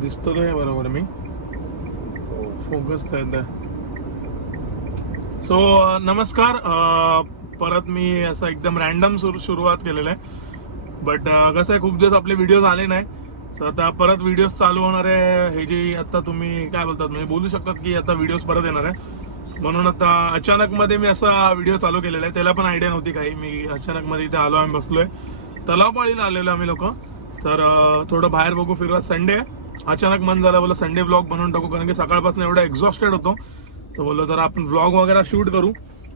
दिसतो तो बरोबर मी फोकस आहे. सो नमस्कार. परत मी असं एकदम रॅन्डम सुरुवात केलेलं आहे. बट कसं आहे, खूप दिवस आपले व्हिडिओज आले नाही. सो आता परत व्हिडिओज चालू होणार आहे. हे जी आता तुम्ही काय बोलतात म्हणजे बोलू शकतात की आता व्हिडिओज परत येणार आहे. म्हणून आता अचानक मध्ये मी असा व्हिडिओ चालू केलेला आहे. त्याला पण आयडिया नव्हती काही. मी अचानक मध्ये इथे आलो, आम्ही बसलोय तलावपाळीला आलेलो आम्ही लोक. तर थोडं बाहेर बघू फिरवा. संडे अचानक मन झालं, बोला संडे व्लॉग बनवून टाकू, कारण की सकाळपासून एवढा एक्झॉस्टेड होतो. तर बोललो जरा आपण व्लॉग वगैरे शूट करू,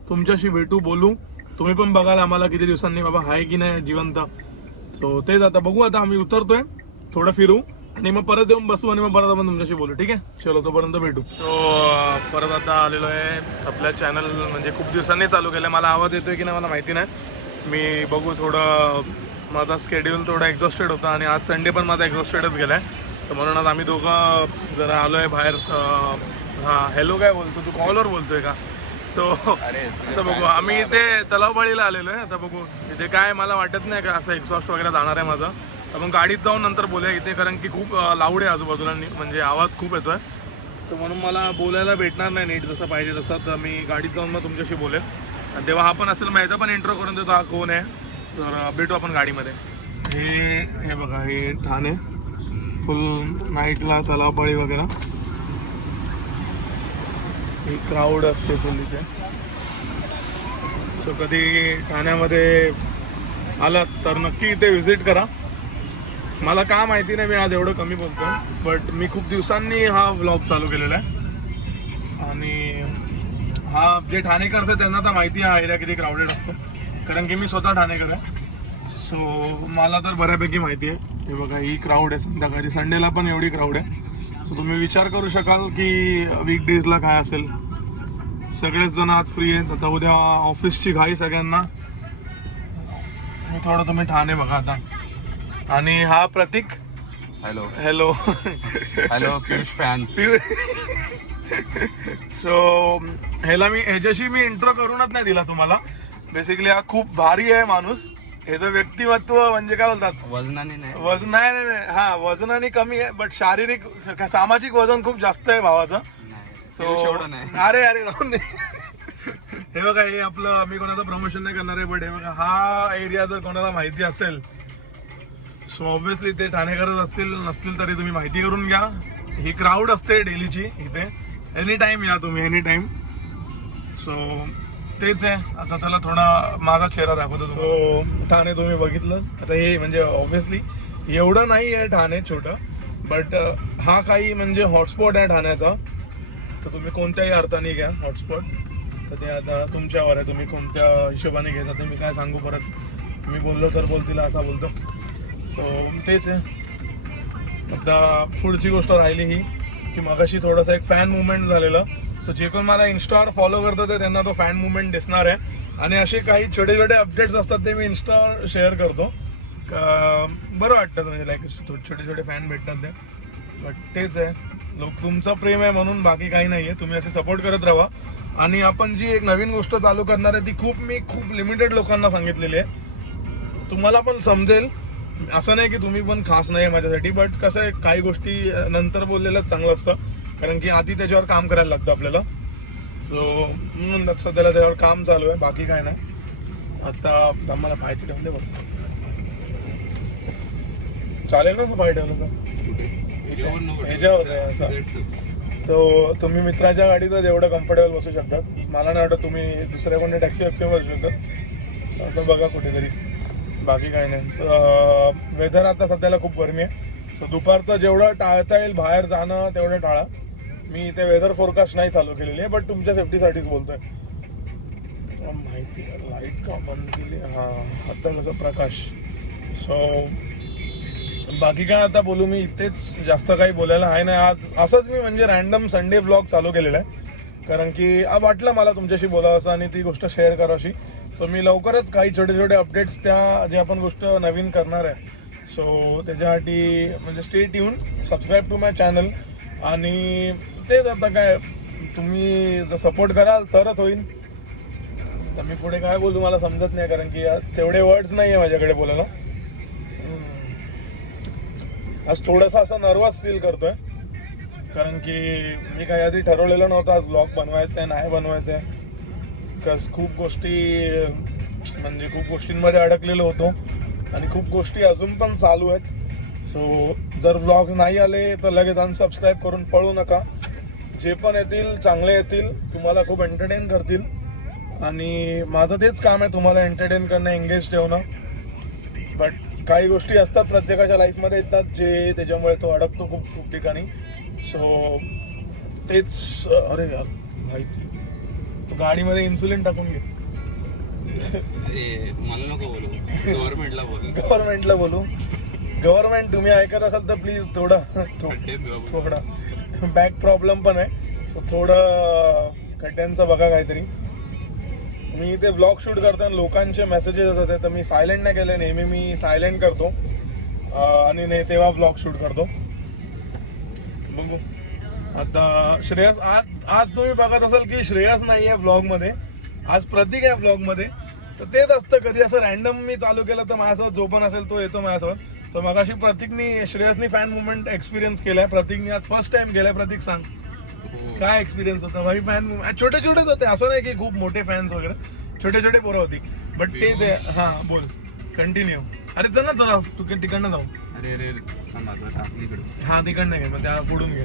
तुमच्याशी भेटू, बोलू. तुम्ही पण बघाल आम्हाला किती दिवसांनी बाबा आहे की नाही जिवंत. सो तेच आता बघू. आता आम्ही उतरतोय, थोडं फिरू आणि मग परत येऊन बसू आणि मग परत आपण तुमच्याशी बोलू. ठीक आहे, चलो तोपर्यंत भेटू. सो परत आता आलेलो आहे आपल्या चॅनल, म्हणजे खूप दिवसांनी चालू केलं. मला आवाज येतोय की नाही मला माहिती नाही. मी बघू, थोडं माझा स्केड्यूल थोडा एक्झॉस्टेड होता आणि आज संडे पण माझा एक्झॉस्टेडच गेलाय. तर म्हणून आज आम्ही दोघं जरा आलोय बाहेर. हां हॅलो काय बोलतो तू, कॉलवर बोलतोय का? सो आता बघू, आम्ही इथे तलावपाळीला आलेलो आहे. आता बघू इथे काय, मला वाटत नाही का असं एक्झॉस्ट वगैरे जाणार आहे माझं. आपण गाडीत जाऊन नंतर बोलूया इथे, कारण की खूप लाऊड आहे आजूबाजूला, म्हणजे आवाज खूप येतोय. सो म्हणून मला बोलायला भेटणार नाही नीट जसं पाहिजे तसं. तर मी गाडीत जाऊन मग तुमच्याशी बोलेल. आणि तेव्हा हा पण असेल, माहिती पण इंट्रो करून देतो हा कोण आहे. तर भेटू आपण गाडीमध्ये. हे बघा, हे ठाणे फुल नाईटला तलावपाळी वगैरे ही क्राऊड असते फुल इथे. सो कधी ठाण्यामध्ये आलात तर नक्की इथे व्हिजिट करा. मला का माहिती नाही, मी आज एवढं कमी बोलतो, बट मी खूप दिवसांनी हा व्लॉग चालू केलेला आहे. आणि हा जे ठाणेकरचं त्यांना तर माहिती आहे हा एरिया किती क्राऊडेड असतो, कारण की मी स्वतः ठाणेकर आहे. सो मला तर बऱ्यापैकी माहिती आहे. हे बघा, ही क्राऊड आहे संध्याकाळी, संडेला पण एवढी क्राऊड आहे. सो तुम्ही विचार करू शकाल की वीकडेजला काय असेल. सगळेच जण आज फ्री आहेत. आता उद्या ऑफिसची घाई सगळ्यांना. थोडं तुम्ही ठाणे बघा आता. आणि हा Pratik. Hello hello hello Piyush fans. So ह्याच्याशी मी इंट्रो करूनच नाही दिला तुम्हाला. बेसिकली हा खूप भारी आहे माणूस. ह्याचं व्यक्तिमत्व म्हणजे काय बोलतात, वजनाने नाही, वजन नाही, हा वजनाने कमी आहे, बट शारीरिक सामाजिक वजन खूप जास्त आहे भावाचं. सो एवढं नाही. अरे राहून दे. हे बघा, हे आपलं, मी कोणाचं प्रमोशन नाही करणार आहे, बट हे बघा, हा एरिया जर कोणाला माहिती असेल सो ऑब्व्हियसली ते ठाणेकरच असतील, नसतील तरी तुम्ही माहिती करून घ्या. ही क्राऊड असते डेलीची इथे. एनी टाइम या तुम्ही, एनी टाइम. सो तेच आहे. आता चला थोडा माझा चेहरा दाखवतो तुम्हाला. ठाणे तुम्ही बघितलं आता. हे म्हणजे ऑब्व्हियसली एवढं नाही आहे ठाणे छोटं, बट हा काही म्हणजे हॉटस्पॉट आहे ठाण्याचा. तर तुम्ही कोणत्याही अर्थाने घ्या हॉटस्पॉट. तर ते आता तुमच्यावर आहे, तुम्ही कोणत्या हिशोबाने घेता. ते मी काय सांगू, परत मी बोललो तर बोलतील असा बोलतो. सो तेच आहे. आता पुढची गोष्ट राहिली ही की मगाशी थोडंसं एक फॅन मुवमेंट झालेलं. सो जे कोण मला इन्स्टावर फॉलो करतात ते त्यांना तो फॅन मुवमेंट दिसणार आहे. आणि असे काही छोटे छोटे अपडेट्स असतात ते मी इन्स्टावर शेअर करतो. बरं वाटतं म्हणजे लाईक छोटे छोटे फॅन भेटतात ते. बट तेच आहे, लोक तुमचं प्रेम आहे म्हणून, बाकी काही नाही आहे. तुम्ही असे सपोर्ट करत राहा. आणि आपण जी एक नवीन गोष्ट चालू करणार आहे ती मी खूप लिमिटेड लोकांना सांगितलेली आहे. तुम्हाला पण समजेल. असं नाही की तुम्ही पण खास नाही माझ्यासाठी, बट कसं आहे, काही गोष्टी नंतर बोललेलंच चांगलं असतं, कारण की आधी त्याच्यावर काम करायला लागतं आपल्याला. सो म्हणून सध्याला त्याच्यावर काम चालू आहे, बाकी काय नाही. आता आम्हाला पाहायचे ठेवून दे बघ. चालेल ना पाय ठेवलं तर ह्याच्यावर आहे असं. सो तुम्ही मित्राच्या गाडीत एवढं कम्फर्टेबल बसू शकतात. मला नाही वाटत तुम्ही दुसऱ्या कोणत्या टॅक्सी बसू शकतात. असं बघा कुठेतरी, बाकी काही नाही. वेदर आता सध्याला खूप गरमी आहे. सो दुपारचं जेवढं टाळता येईल बाहेर जाणं तेवढं टाळा. मी इथे वेदर फोरकास्ट नाही चालू केलेली आहे, बट तुमच्या सेफ्टीसाठीच बोलतोय. माहिती लाईट का बंद केली, हां आता कसं प्रकाश. सो बाकी काय आता बोलू, मी इथेच जास्त काही बोलायला आहे नाही. आज असंच मी म्हणजे रॅन्डम संडे व्लॉग चालू केलेला आहे, कारण की वाटलं मला तुमच्याशी बोलावं असं आणि ती गोष्ट शेअर करावी. सो मी लवकरच काही छोटे छोटे अपडेट्स त्या जे आपण गोष्ट नवीन करणार आहे, सो त्याच्यासाठी म्हणजे stay tune, subscribe to my channel. आणि तेच आता काय, तुम्ही जर सपोर्ट कराल तरच होईल. तर मी पुढे काय बोलू मला समजत नाही, कारण की तेवढे वर्ड्स नाही आहे माझ्याकडे बोलायला. आज थोडासा असं नर्वस फील करतोय, कारण की मी काही आधी ठरवलेलं नव्हतं आज ब्लॉग बनवायचं आहे नाही बनवायचं आहे. कस खूप गोष्टींमध्ये अडकलेलो होतो आणि खूप गोष्टी अजून पण चालू आहेत. सो जर व्लॉग नाही आले तर लगेच अनसबस्क्राईब करून पळू नका. जे पण येतील चांगले येतील, तुम्हाला खूप एंटरटेन करतील आणि माझं तेच काम आहे तुम्हाला एंटरटेन करणं, एंगेज ठेवणं. बट काही गोष्टी असतात प्रत्येकाच्या लाईफमध्ये येतात जे त्याच्यामुळे तो अडकतो खूप खूप ठिकाणी. सो तेच. अरे यार भाई, तू गाडीमध्ये इन्सुलिन टाकून घे. मला नको बोलू, गव्हर्नमेंटला बोलू. गव्हर्नमेंटला बोलू. गव्हर्नमेंट तुम्ही ऐकत असाल तर प्लीज थोडा बॅक प्रॉब्लेम पण आहे, सो थोडं खड्ड्यांचं बघा काहीतरी. मी ते व्लॉग शूट करताना लोकांचे मेसेजेस असतात तर मी सायलेंट नाही केले. नेहमी मी सायलेंट करतो आणि नाही तेव्हा व्लॉग शूट करतो. बघू आता श्रेयस. आज तुम्ही बघत असाल की श्रेयस नाही आहे व्लॉगमध्ये, आज प्रतीक आहे व्लॉगमध्ये. तर तेच असतं, कधी असं रॅन्डम मी चालू केलं तर माझ्यासोबत जो पण असेल तो येतो माझ्यासोबत. तर मगाशी प्रतीकनी श्रेयसनी फॅन मुवमेंट एक्सपिरियन्स केलाय. प्रतीकनी आज फर्स्ट टाइम केलाय. प्रतीक सांग काय एक्सपिरियन्स होता भाई? फॅन छोटे छोटेच होते, असं नाही की खूप मोठे फॅन्स वगैरे, छोटे छोटे पोरं होती. बट तेच आहे. हा बोल, कंटिन्यू. अरे चल ना, चला तू तिकडनं जाऊ. अरे हा तिकडनं घे, मग त्या पुढून घे.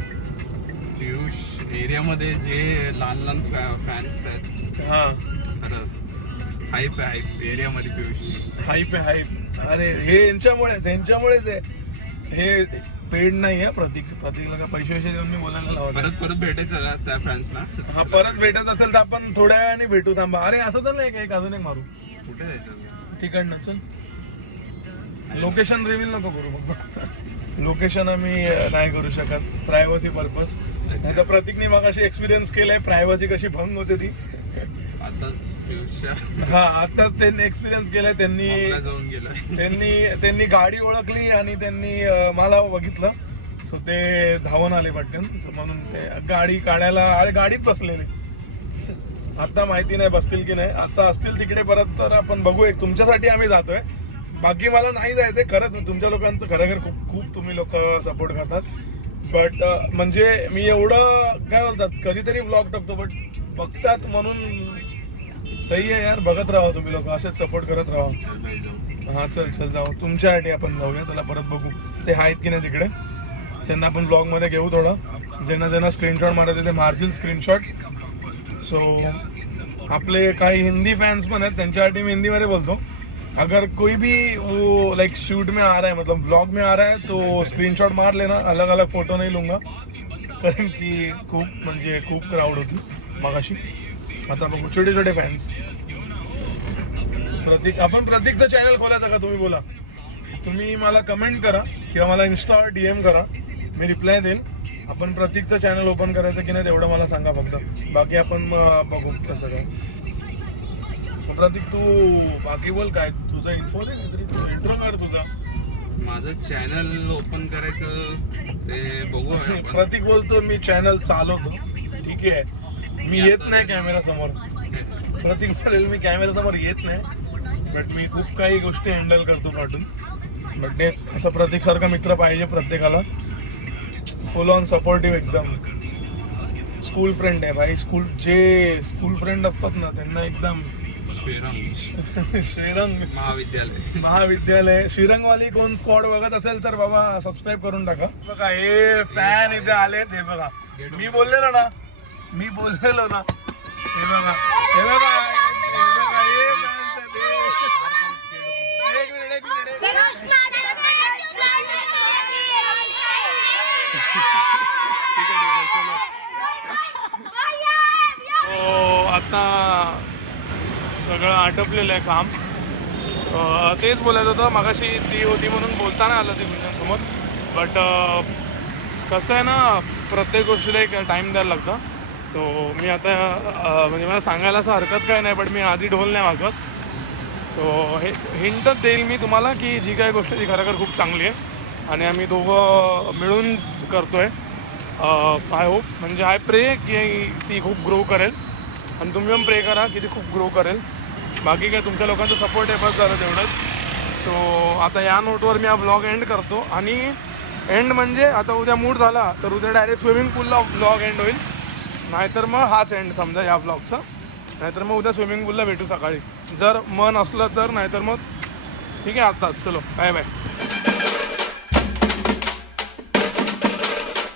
पियुष एरियामध्ये जे लहान फॅन्स आहेत, हा खरं हाईप आहे एरियामध्ये. पियुष हाईप आहे, हाईप. अरे हे यांच्यामुळेच आहे. हे पेड नाही आहे. प्रतीकला का पैसे देऊन मी बोलायला लावतो. परत भेटायचं का त्या फॅन्सना? हा परत भेटायचं असेल तर आपण थोड्या वेळाने भेटू. थांबा. अरे असं तर नाही का अजून एक मारू कुठे जायचं? तिकडनं चल. लोकेशन रिव्हील नको करू. लोकेशन आम्ही नाही करू शकत, प्रायव्हसी पर्पज. नाही तर प्रतीकने मगाशी एक्सपिरियन्स केलाय प्रायव्हसी कशी भंग होते ती. आताच त्यांनी एक्सपिरियन्स केलाय. त्यांनी गाडी ओळखली आणि त्यांनी मला बघितलं, सो ते धावून आले पटकन. म्हणून ते गाडी काढायला, अरे गाडीत बसलेले. आता माहिती नाही बसतील की नाही. आता असतील तिकडे परत तर आपण बघू. एक तुमच्यासाठी आम्ही जातोय, बाकी मला नाही जायचंय. खरंच तुमच्या लोकांचं खरं खूप तुम्ही लोक सपोर्ट करतात. बट म्हणजे मी एवढं काय बोलतात, कधीतरी व्लॉग टाकतो, बट बघतात म्हणून सही आहे यार. बघत राहा तुम्ही लोक, असेच सपोर्ट करत राहा. हा चल जाऊ, तुमच्यासाठी आपण जाऊया. चला परत बघू ते आहेत की नाही तिकडे. त्यांना आपण ब्लॉग मध्ये घेऊ. थोडं ज्यांना स्क्रीनशॉट मारायचे ते मारतील स्क्रीनशॉट. सो आपले काही हिंदी फॅन्स पण आहेत, त्यांच्यासाठी मी हिंदी मध्ये बोलतो. अगर कोई भी वो लाइक शूट में आ रहा है, मतलब ब्लॉग में आ रहा है, तो स्क्रीनशॉट मार लेना. अलग अलग फोटो नहीं लूंगा, कारण की खूप क्राऊड होती मगाशी. आता बघू छोटे छोटे फॅन्स. आपण प्रतीकचं चॅनल खोलायचं का? तुम्ही बोला. तुम्ही मला कमेंट करा किंवा मला इन्स्टावर DM करा, मी रिप्लाय देईल. आपण प्रतीकचं चॅनल ओपन करायचं की नाही तेवढं मला सांगा फक्त. बाकी आपण बघू कसं काय. प्रतीक तू बाकी बोल, काय तुझा इन्फो दे, इंट्रो कर तुझा. माझं चॅनल ओपन करायचं ते बघू. प्रतीक बोलतो मी चॅनल चालवतो. ठीक आहे, मी येत नाही कॅमेरा समोर. प्रतीक बोलेल मी कॅमेरा समोर येत नाही, बट मी खूप काही गोष्टी हँडल करतो काढून. बट तेच असं प्रतीक सारखा मित्र पाहिजे प्रत्येकाला. फुल ऑन सपोर्टिव्ह एकदम. स्कूल फ्रेंड आहे भाई. स्कूल फ्रेंड असतात ना त्यांना एकदम. श्रीरंग महाविद्यालय श्रीरंगवाली कोण स्क्वॉड बघत असेल तर बाबा सबस्क्राईब करून टाका. बघा हे फॅन इथे आलेत. हे बघा मी बोललेलो ना. हे बघा आता सगळं आटपलेलं आहे काम. तेच बोलायचं होतं मगाशी. ती होती म्हणून बोलता नाही आलं ते तुमच्यासमोर. बट कसं आहे ना, प्रत्येक गोष्टीला एक टाईम द्यायला लागतं. सो मी आता म्हणजे मला सांगायला असं हरकत काय नाही, बट मी आधी ढोल नाही वाजवत. सो हे हिंटच देईल मी तुम्हाला की जी काही गोष्ट ती खरोखर खूप चांगली आहे आणि आम्ही दोघं मिळून करतोय. आय होप, म्हणजे आय प्रे की ती खूप ग्रो करेल आणि तुम्ही पण प्रे करा की ती खूप ग्रो करेल. बाकी काय तुमच्या लोकांचा सपोर्ट आहे, बस झालं तेवढंच. सो आता या नोटवर मी हा ब्लॉग एंड करतो आणि एंड म्हणजे आता उद्या मूड झाला तर उद्या डायरेक्ट स्विमिंग पूलला व्लॉग एंड होईल, नाहीतर मग हाच एंड समजा या व्लॉगचा. नाहीतर मग उद्या स्विमिंग पूलला भेटू सकाळी जर मन असलं तर, नाहीतर मग ठीक आहे. आता चलो बाय बाय.